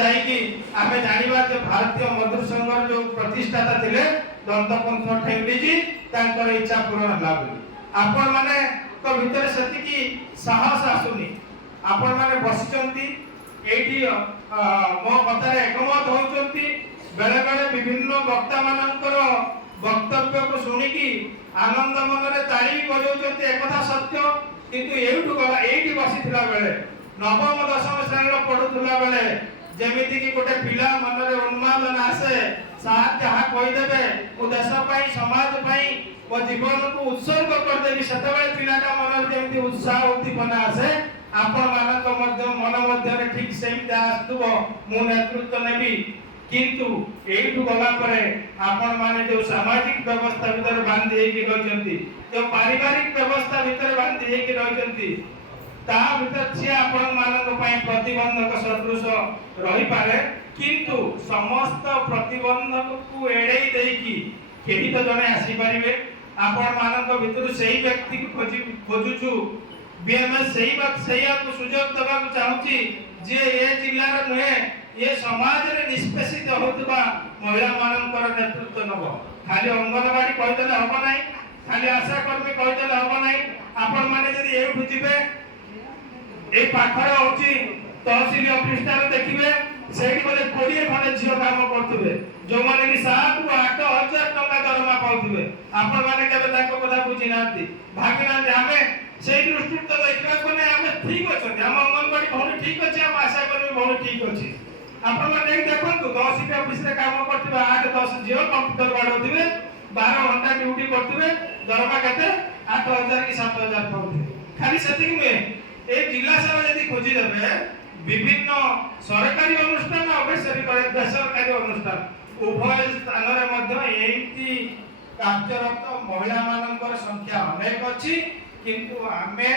ଯାଇକି ଆମେ ଜାଣିବା ଯେ ଭାରତୀୟ ମଜଦୁର ସଂଘର ଯୋଉ ପ୍ରତିଷ୍ଠାତା ଥିଲେ ଦନ୍ତପନ୍ଥ ଠେଙ୍ଗିଜି ତାଙ୍କର ଇଚ୍ଛା ପୂରଣ ହେଲା ବୋଲି ଆପଣ ମାନେ ଭିତରେ ସେତିକି ସାହସ ଆସୁନି। ଆପଣ ମାନେ ବସିଛନ୍ତି ଏଇଠି ମୋ କଥାରେ ଏକମତ ହେଉଛନ୍ତି, ବେଳେ ବେଳେ ବିଭିନ୍ନ ବକ୍ତା ମାନଙ୍କର ବକ୍ତବ୍ୟକୁ ଶୁଣିକି ଆନନ୍ଦ ମନରେ ତାଳି ବି ବଜାଉଛନ୍ତି, ଏକଥା ସତ୍ୟ। କିନ୍ତୁ ଏଇଠୁ ଗଲା ଏଇଠି ବସିଥିଲା ବେଳେ ନବମ ଦଶମ ଶ୍ରେଣୀର ପଢୁଥିଲା ବେଳେ ଯେମିତି କି ଗୋଟେ ପିଲା ମନରେ ଉନ୍ମାଦନା ଆସେ, ସାର୍ ଯାହା କହିଦେବେ ମୁଁ ଦେଶ ପାଇଁ ସମାଜ ପାଇଁ ମୋ ଜୀବନକୁ ଉତ୍ସର୍ଗ କରିଦେବି, ସେତେବେଳେ ପିଲାଟା ମନରେ ଯେମିତି ଉତ୍ସାହ ଉଦ୍ଦୀପନା ଆସେ ଆପଣ ମାନଙ୍କ ମଧ୍ୟ ମନ ମଧ୍ୟରେ ଠିକ ସେମିତି ଆସୁଥିବ ମୁଁ ନେତୃତ୍ୱ ନେବି। କିନ୍ତୁ ଏଇଠୁ ଗଲା ପରେ ଆପଣ ମାନେ ଯୋଉ ସାମାଜିକ ବ୍ୟବସ୍ଥା ଭିତରେ ବାନ୍ଧି ହେଇକି ରହିଛନ୍ତି, ଯୋଉ ପାରିବାରିକ ବ୍ୟବସ୍ଥା ଭିତରେ ବାନ୍ଧି ହେଇକି ରହିଛନ୍ତି, ତା ଭିତରେ ସିଏ ଆପଣ ମାନଙ୍କ ପାଇଁ ପ୍ରତିବନ୍ଧକ ସଦୃଶ ରହିପାରେ। କିନ୍ତୁ ସମସ୍ତ ପ୍ରତିବନ୍ଧକକୁ ଏଡେଇ ଦେଇକି କେହି ତ ଜଣେ ଆସିପାରିବେ। ଆପଣ ମାନଙ୍କ ଭିତରୁ ସେଇ ବ୍ୟକ୍ତିକୁ ଖୋଜୁଛୁ ବିଏମଏସ୍ ସେଇଆକୁ ସୁଯୋଗ ଦେବାକୁ ଚାହୁଁଛି ଯେ ଏ ଜିଲ୍ଲାର ନୁହେଁ ଏ ସମାଜରେ ନିଷ୍ପେଷିତ ହେଉଥିବା ମହିଳା ମାନଙ୍କର ନେତୃତ୍ୱ ନେବ। ଖାଲି ଅଙ୍ଗନବାଡି କହିଦେଲେ ହବ ନାହିଁ, ଖାଲି ଆଶା କର୍ମୀ କହିଦେଲେ ହବ ନାହିଁ। ଆପଣ ମାନେ ଯଦି ଏଇଠୁ ଯିବେ এই ପାଖରେ ହଉଛି ତହସିଲ ଅଫିସଟାରେ ଦେଖିବେ ସେଇଠି ବୋଲେ 20 ଖଣ୍ଡେ ଝିଅ କାମ କରୁଥିବେ ଯୋଉମାନେ କି 7 ରୁ 8,000 ଟଙ୍କା ଦରମା ପାଉଥିବେ। ଆପଣ ମାନେ କେବେ ତାଙ୍କ କଥା ବୁଝି ନାହାନ୍ତି, ଭାବି ନାହାନ୍ତି। ଆମେ ସେଇ ଦୃଷ୍ଟିରୁ ତ ଦେଖିବାକୁ ନାହିଁ, ଆମେ ଠିକ ଅଛନ୍ତି, ଆମ ଅଙ୍ଗନବାଡି ଭଉଣୀ ଠିକ ଅଛି, ଆମ ଆଶା କର୍ମୀ ଭଉଣୀ ଠିକ ଅଛି। ଆପଣ ମାନେ ଦେଖନ୍ତୁ ତହସିଲ ଅଫିସରେ କାମ କରୁଥିବା 8-10 ଝିଅ କମ୍ପ୍ୟୁଟର ବାଡଉଥିବେ, 12 ଘଣ୍ଟା ଡ୍ୟୁଟି କରୁଥିବେ, ଦରମା କେତେ 8,000 କି 7,000 ପାଉଥିବେ। ଖାଲି ସେତିକି ନୁହେଁ, এই জিলা সারা যদি খুঁজি দেবে বিভিন্ন সরকারি অনুষ্ঠান বেসরকারি অনুষ্ঠান উভয় স্থানের মধ্যে এইটি কার্যরত মহিলা মানଙ୍କର সংখ্যা অনেক ଅଛି। কিন্তু ଆମେ